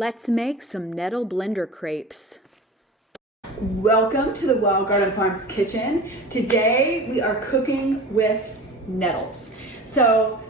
Let's make some Nettle Blender Crepes. Welcome to the Wild Garden Farms kitchen. Today we are cooking with nettles. So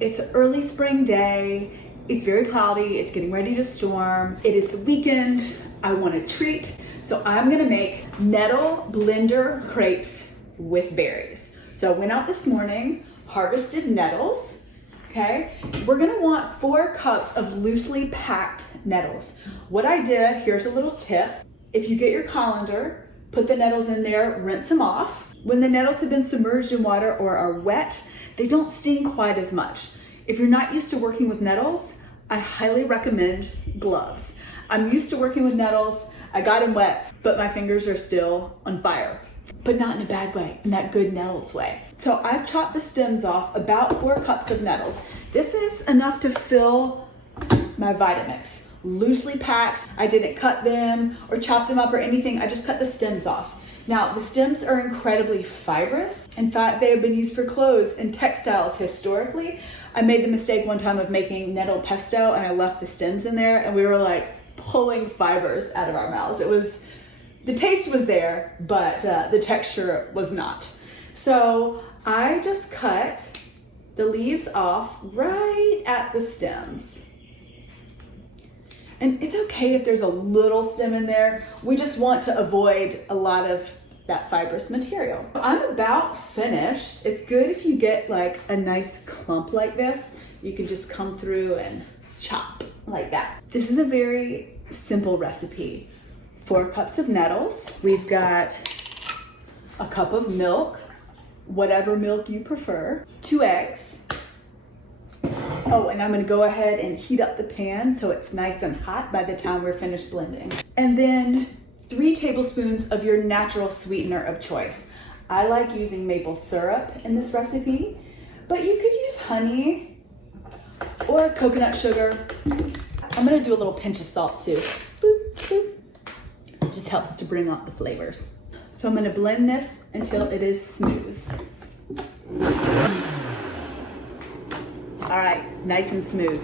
it's an early spring day. It's very cloudy. It's getting ready to storm. It is the weekend. I want a treat. So I'm gonna make Nettle Blender Crepes with berries. So I went out this morning, harvested nettles. Okay, we're gonna want 4 cups of loosely packed nettles. What I did, here's a little tip. If you get your colander, put the nettles in there, rinse them off. When the nettles have been submerged in water or are wet, they don't sting quite as much. If you're not used to working with nettles, I highly recommend gloves. I'm used to working with nettles. I got them wet, but my fingers are still on fire. But not in a bad way, in that good nettles way. So I've chopped the stems off, about 4 cups of nettles. This is enough to fill my Vitamix. Loosely packed. I didn't cut them or chop them up or anything. I just cut the stems off. Now, the stems are incredibly fibrous. In fact, they have been used for clothes and textiles historically. I made the mistake one time of making nettle pesto and I left the stems in there and we were like pulling fibers out of our mouths. The taste was there, but the texture was not. So I just cut the leaves off right at the stems. And it's okay if there's a little stem in there. We just want to avoid a lot of that fibrous material. I'm about finished. It's good if you get like a nice clump like this. You can just come through and chop like that. This is a very simple recipe. 4 cups of nettles. We've got a cup of milk, whatever milk you prefer, 2 eggs. Oh, and I'm gonna go ahead and heat up the pan so it's nice and hot by the time we're finished blending. And then 3 tablespoons of your natural sweetener of choice. I like using maple syrup in this recipe, but you could use honey or coconut sugar. I'm gonna do a little pinch of salt too. Boop, boop. It just helps to bring out the flavors. So I'm gonna blend this until it is smooth. All right, nice and smooth.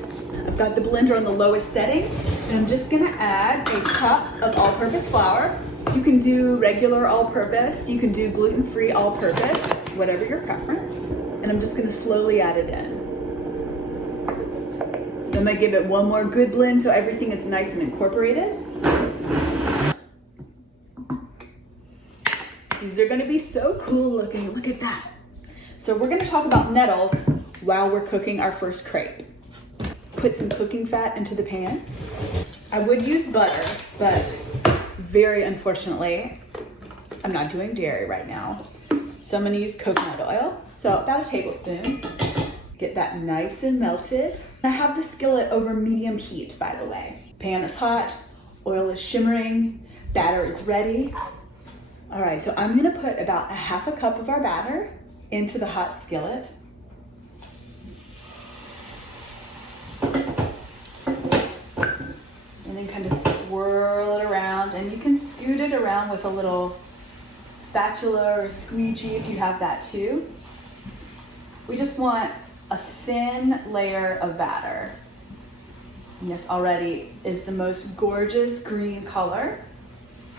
I've got the blender on the lowest setting, and I'm just gonna add a cup of all-purpose flour. You can do regular all-purpose, you can do gluten-free all-purpose, whatever your preference. And I'm just gonna slowly add it in. I'm gonna give it one more good blend so everything is nice and incorporated. These are gonna be so cool looking, look at that. So we're gonna talk about nettles while we're cooking our first crepe. Put some cooking fat into the pan. I would use butter, but very unfortunately, I'm not doing dairy right now. So I'm gonna use coconut oil. So about a tablespoon. Get that nice and melted. I have the skillet over medium heat, by the way. Pan is hot, oil is shimmering, batter is ready. All right, so I'm gonna put about a 1/2 cup of our batter into the hot skillet. And then kind of swirl it around, and you can scoot it around with a little spatula or squeegee if you have that too. We just want a thin layer of batter. And this already is the most gorgeous green color.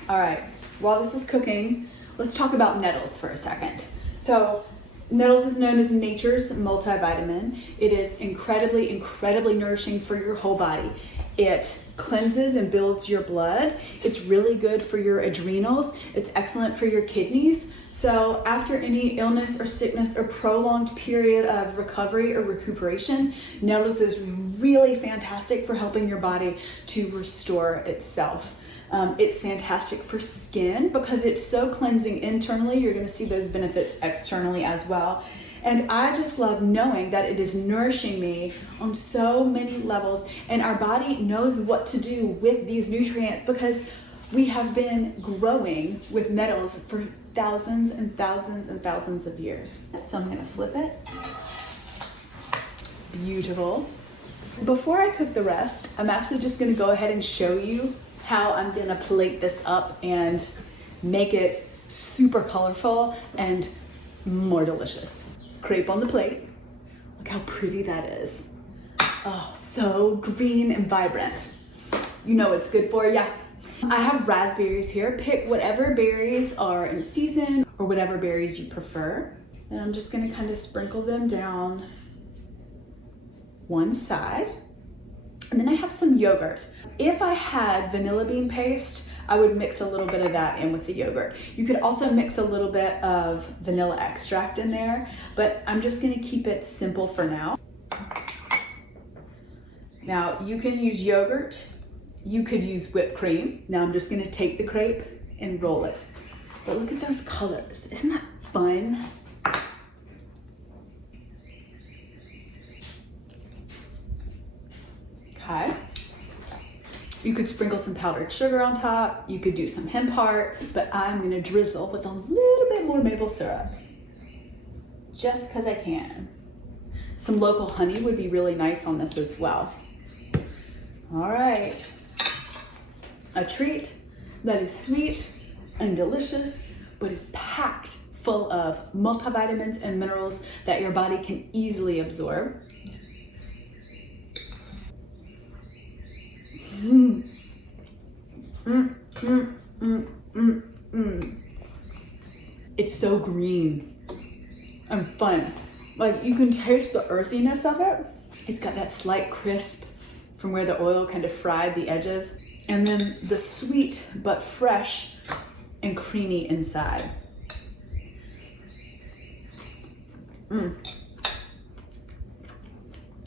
All right, while this is cooking, let's talk about nettles for a second. So nettles is known as nature's multivitamin. It is incredibly, incredibly nourishing for your whole body. It cleanses and builds your blood. It's really good for your adrenals. It's excellent for your kidneys. So after any illness or sickness or prolonged period of recovery or recuperation, nettles is really fantastic for helping your body to restore itself. It's fantastic for skin because it's so cleansing internally. You're gonna see those benefits externally as well. And I just love knowing that it is nourishing me on so many levels, and our body knows what to do with these nutrients because we have been growing with nettles for thousands and thousands and thousands of years. So I'm gonna flip it. Beautiful. Before I cook the rest, I'm actually just gonna go ahead and show you how I'm gonna plate this up and make it super colorful and more delicious. Crepe on the plate. Look how pretty that is. Oh, so green and vibrant. you know it's good for you. I have raspberries here. Pick whatever berries are in season or whatever berries you prefer. And I'm just gonna kind of sprinkle them down one side. And then I have some yogurt. If I had vanilla bean paste, I would mix a little bit of that in with the yogurt. You could also mix a little bit of vanilla extract in there, but I'm just gonna keep it simple for now. Now you can use yogurt, you could use whipped cream. Now I'm just gonna take the crepe and roll it. But look at those colors, isn't that fun? Okay. You could sprinkle some powdered sugar on top. You could do some hemp hearts, but I'm gonna drizzle with a little bit more maple syrup, just because I can. Some local honey would be really nice on this as well. All right, a treat that is sweet and delicious, but is packed full of multivitamins and minerals that your body can easily absorb. It's so green and fun. Like, you can taste the earthiness of it. It's got that slight crisp from where the oil kind of fried the edges. And then the sweet but fresh and creamy inside.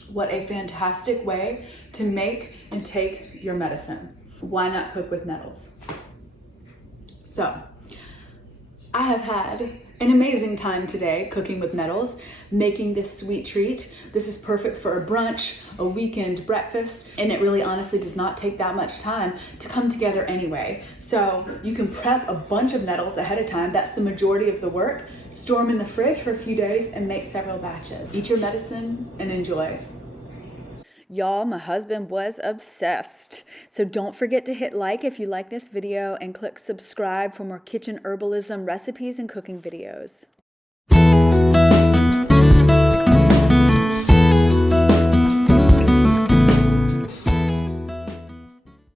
What a fantastic way to make and take your medicine. Why not cook with nettles? So, I have had an amazing time today cooking with nettles, making this sweet treat. This is perfect for a brunch, a weekend breakfast, and it really honestly does not take that much time to come together anyway. So you can prep a bunch of nettles ahead of time. That's the majority of the work. Store them in the fridge for a few days and make several batches. Eat your medicine and enjoy. Y'all, my husband was obsessed. So don't forget to hit like if you like this video and click subscribe for more kitchen herbalism recipes and cooking videos.